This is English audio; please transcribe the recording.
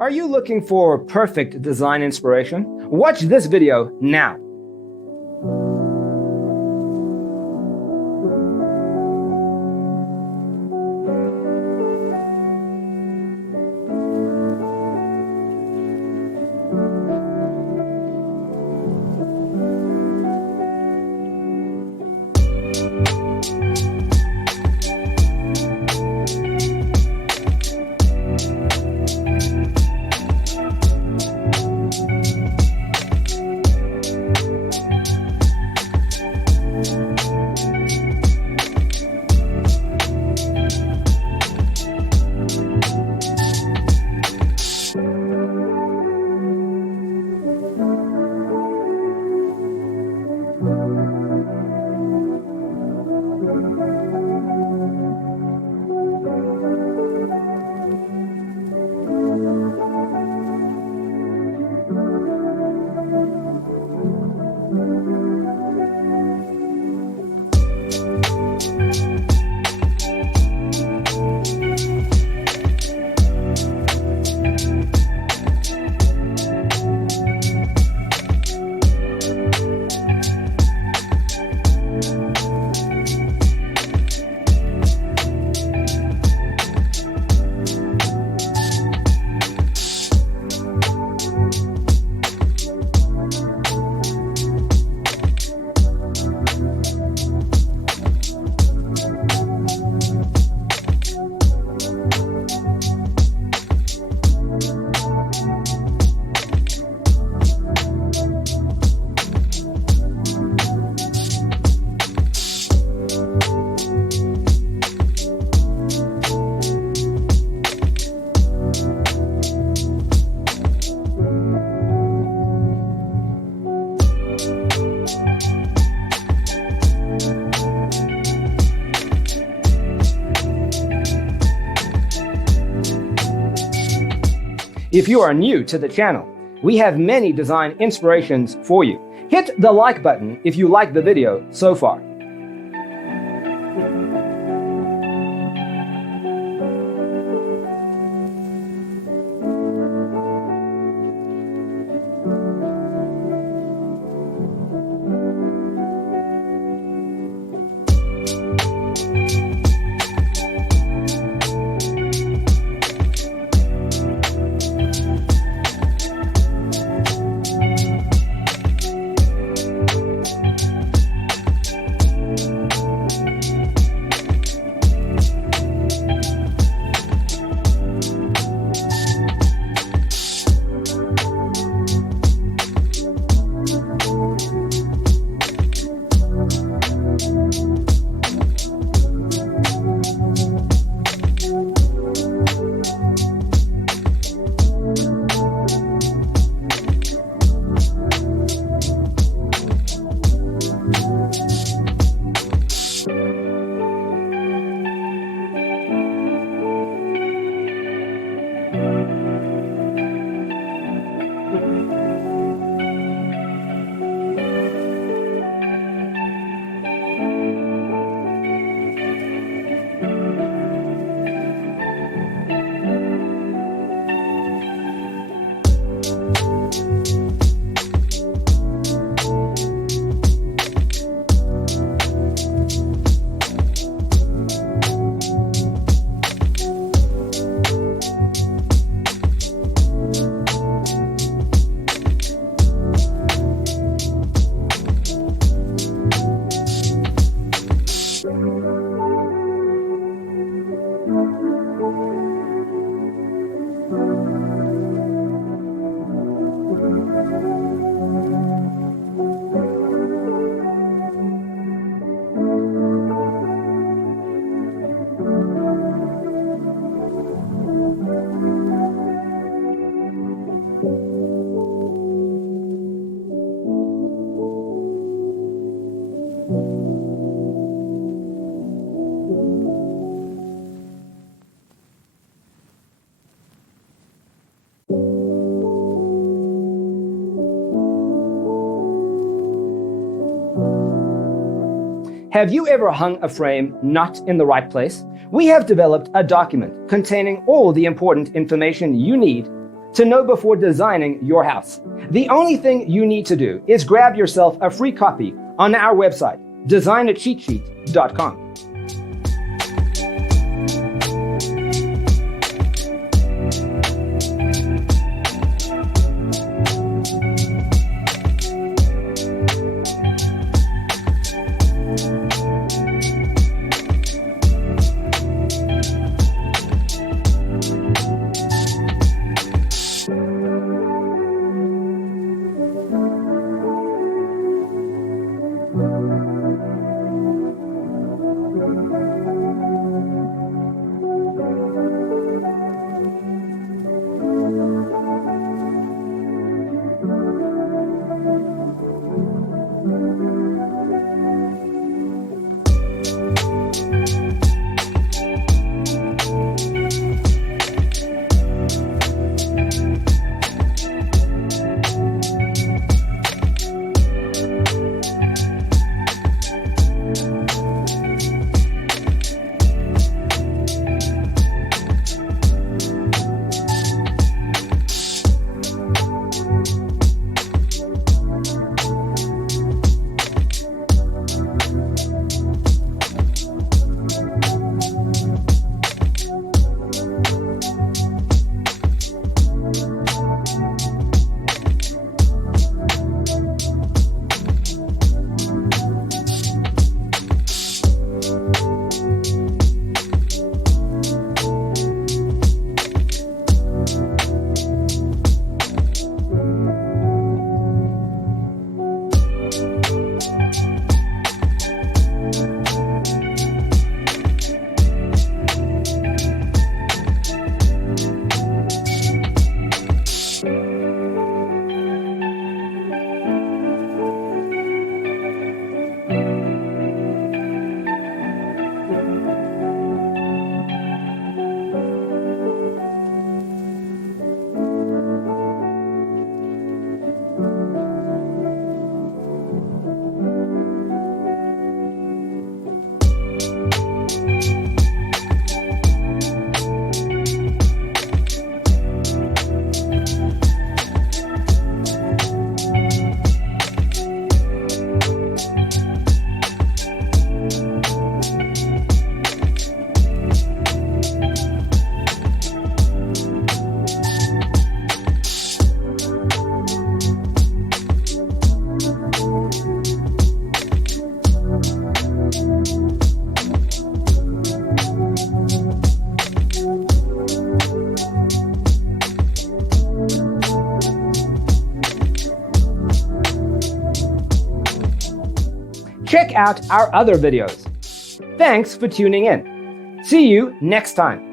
Are you looking for perfect design inspiration? Watch this video now. If you are new to the channel, we have many design inspirations for you. Hit the like button if you like the video so far. Have you ever hung a frame not in the right place? We have developed a document containing all the important information you need to know before designing your house. The only thing you need to do is grab yourself a free copy on our website, designacheatsheet.com. Check out our other videos. Thanks for tuning in. See you next time.